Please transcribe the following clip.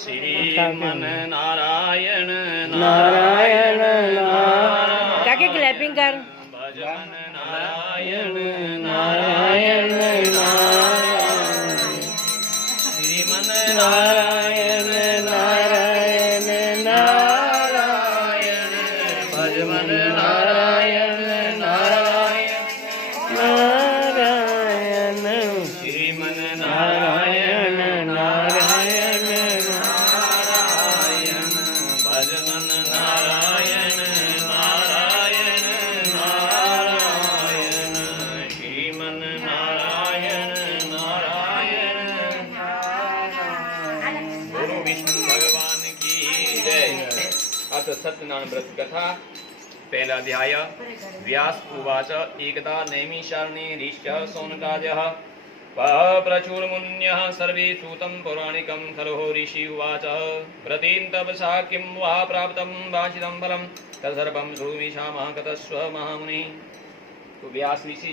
श्रीमन नारायण नारायण नारायण काके क्लॅपिंग कर. भजन नारायण नारायण नारायण श्रीमन नारायण नारायण नारायण भजन नारायण नारायण नारायण श्रीमन नारायण नारायण नारायण भजन नारायण नारायण नारायण श्रीमन नारायण नारायण गुरु विष्णु भगवान की जय। अथ सत्यनारायण व्रत कथा पहला अध्याय। व्यास उवाच एकदा नैमिषारण्ये ऋष्यः शौनकादयः प्रचुरमुन्यः सर्वे सूतं पौराणिकं खलु ऋषि उवाच व्रतेन तपसा किं वा प्राप्तं वाञ्छितं फलं तत्सर्वं शृणुमीशामः कतस्व महामुनिः। तो व्यास ऋषि